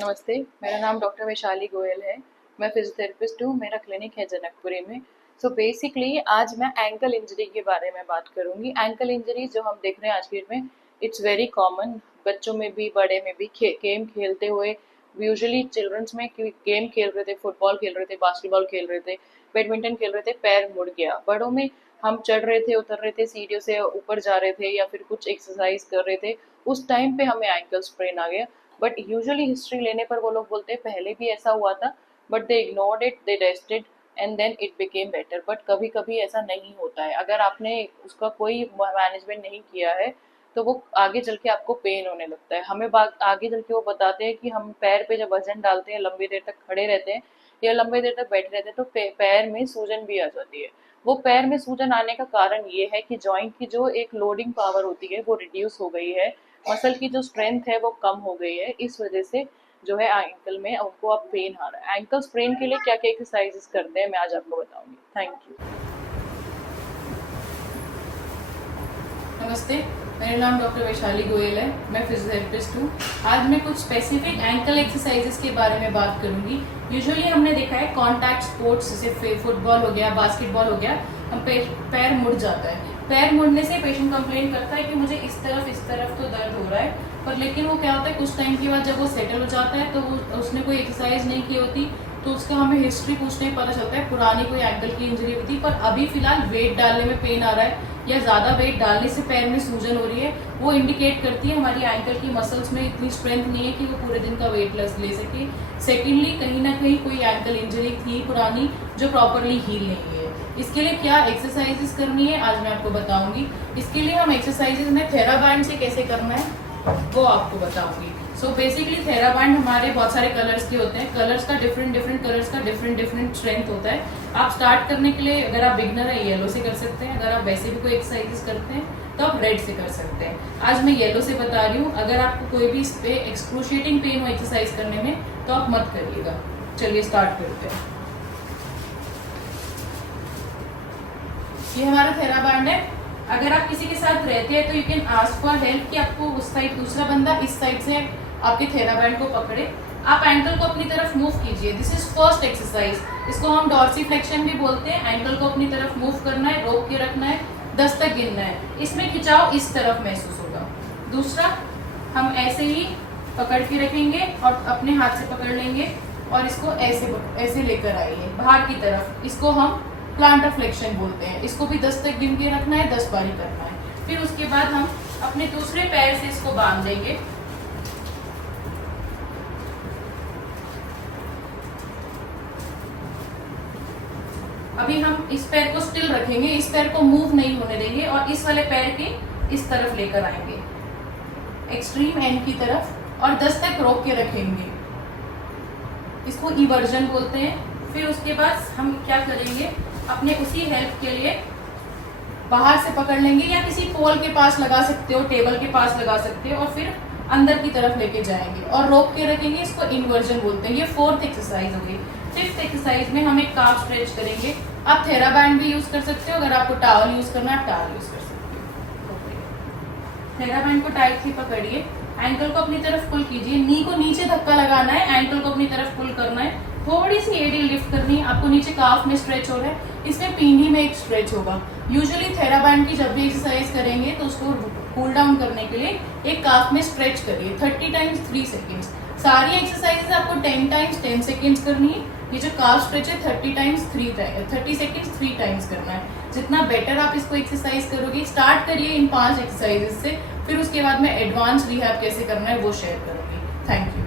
नमस्ते, मेरा नाम डॉक्टर वैशाली गोयल है। मैं फिजियोथेरेपिस्ट हूँ, मेरा क्लिनिक है जनकपुरी में। सो बेसिकली आज मैं एंकल इंजरी के बारे में बात करूँगी। एंकल इंजरी जो हम देख रहे हैं आज की डेट में, इट्स वेरी कॉमन। बच्चों में भी, बड़े में भी। गेम खेलते हुए, यूजुअली चिल्ड्रंस में गेम खेल रहे थे, फुटबॉल खेल रहे थे, बास्केटबॉल खेल रहे थे, बैडमिंटन खेल रहे थे, पैर मुड़ गया। बड़ों में हम चढ़ रहे थे, उतर रहे थे, सीढ़ियों से ऊपर जा रहे थे या फिर कुछ एक्सरसाइज कर रहे थे, उस टाइम पे हमें एंकल स्प्रेन आ गया। बट यूजुअली हिस्ट्री लेने पर वो लोग बोलते हैं पहले भी ऐसा हुआ था, but they ignored it, they rested and then it became better. But कभी कभी ऐसा नहीं होता है, अगर आपने उसका कोई मैनेजमेंट नहीं किया है तो वो आगे चल के आपको पेन होने लगता है। हमें आगे चल के वो बताते हैं कि हम पैर पे जब वजन डालते हैं, लंबी देर तक खड़े रहते हैं या लंबी देर तक बैठे रहते हैं, तो पैर में सूजन भी आ जाती है। वो पैर में सूजन आने का कारण ये है कि जॉइंट की जो एक लोडिंग पावर होती है वो रिड्यूस हो गई है, मसल की जो स्ट्रेंथ है वो कम हो गई है। इस वजह से जो है एंकल में उनको अब पेन आ रहा है। एंकल स्प्रेन के लिए क्या क्या एक्सरसाइजेस करते हैं मैं आज आपको बताऊंगी। Thank you. नमस्ते, मेरा नाम डॉक्टर वैशाली गोयल है। मैं फिजियोथेरेपिस्ट हूँ। आज मैं कुछ स्पेसिफिक एंकल एक्सरसाइजेस के बारे में बात करूंगी। यूजुअली हमने देखा है कॉन्टैक्ट स्पोर्ट्स जैसे फुटबॉल हो गया, बास्केटबॉल हो गया, हम पैर मुड़ जाता है। पैर मुड़ने से पेशेंट कंप्लेन करता है कि मुझे इस तरफ तो दर्द हो रहा है, पर लेकिन वो क्या होता है, कुछ टाइम के बाद जब वो सेटल हो जाता है तो वो उसने कोई एक्सरसाइज नहीं की होती, तो उसका हमें हिस्ट्री पूछने में पता चलता है पुरानी कोई एंकल की इंजरी हुई थी, पर अभी फिलहाल वेट डालने में पेन आ रहा है या ज़्यादा वेट डालने से पैर में सूजन हो रही है। वो इंडिकेट करती है हमारी एंकल की मसल्स में इतनी स्ट्रेंथ नहीं है कि वो पूरे दिन का वेट ले सके। सेकेंडली, कहीं ना कहीं कोई एंकल इंजरी थी पुरानी जो प्रॉपरली हील नहीं है। इसके लिए क्या एक्सरसाइजेस करनी है आज मैं आपको बताऊंगी। इसके लिए हम एक्सरसाइजेस में थेराबैंड से कैसे करना है वो आपको बताऊंगी। सो बेसिकली थेराबैंड हमारे बहुत सारे कलर्स के होते हैं। कलर्स का डिफरेंट कलर्स का डिफरेंट स्ट्रेंथ होता है। आप स्टार्ट करने के लिए, अगर आप बिगनर है, येलो से कर सकते हैं। अगर आप वैसे भी कोई एक्सरसाइजेस करते हैं तो आप रेड से कर सकते हैं। आज मैं येलो से बता रही हूँ। अगर आपको कोई भी इस पे एक्सक्रूशिएटिंग पेन हो एक्सरसाइज करने में तो आप मत करिएगा। चलिए स्टार्ट करते हैं। ये हमारा थेराबैंड है। अगर आप किसी के साथ रहते हैं तो you can ask for help कि आपको उस साइड दूसरा बंदा इस साइड से आपके थेराबैंड को पकड़े। आप एंकल को अपनी तरफ मूव कीजिए। This is first exercise. इसको हम डॉर्सीफ्लेक्शन भी बोलते हैं। एंकल को अपनी तरफ मूव करना है, रोक के रखना है, 10 तक गिनना है। इसमें खिंचाव इस तरफ महसूस होगा। दूसरा, हम ऐसे ही पकड़ के रखेंगे और अपने हाथ से पकड़ लेंगे और इसको ऐसे लेकर आइए बाहर की तरफ। इसको हम प्लांटर फ्लेक्शन बोलते हैं। इसको भी 10 तक गिन के रखना है, 10 बारी करना है। फिर उसके बाद हम अपने दूसरे पैर से इसको बांध देंगे। अभी हम इस पैर को स्टिल रखेंगे, इस पैर को मूव नहीं होने देंगे और इस वाले पैर के इस तरफ लेकर आएंगे, एक्सट्रीम एंड की तरफ, और 10 तक रोक के रखेंगे। इसको इवर्जन बोलते हैं। फिर उसके बाद हम क्या करेंगे, अपने उसी हेल्प के लिए बाहर से पकड़ लेंगे या किसी पोल के पास लगा सकते हो, टेबल के पास लगा सकते हो, और फिर अंदर की तरफ लेके जाएंगे और रोक के रखेंगे। इसको इन्वर्जन बोलते हैं। ये 4th एक्सरसाइज हो गई। 5th एक्सरसाइज में हम एक काफ स्ट्रेच करेंगे। आप थेराबैंड भी यूज कर सकते हो। अगर आपको टावल यूज करना है, टावल यूज कर सकते हो। थेराबैंड को टाइट से पकड़िए, एंकल को अपनी तरफ पुल कीजिए, नी को नीचे धक्का लगाना है, एंकल को अपनी तरफ पुल करना है, थोड़ी सी एडी लिफ्ट करनी है। आपको नीचे काफ में स्ट्रेच हो रहा है, इसमें पीढ़ी में एक स्ट्रेच होगा। यूजुअली थेराबैंड की जब भी एक्सरसाइज करेंगे तो उसको कूल डाउन करने के लिए एक काफ में स्ट्रेच करिए 30 टाइम्स 3 सेकेंड्स। सारी एक्सरसाइजेस आपको 10 टाइम्स 10 सेकेंड्स करनी है। ये जो काफ स्ट्रेच है 30 सेकेंड्स 3 टाइम्स करना है। जितना बेटर आप इसको एक्सरसाइज करोगे, स्टार्ट करिए इन 5 एक्सरसाइजेस से, फिर उसके बाद मैं एडवांस रिहैब कैसे करना है वो शेयर करूंगी। Thank you.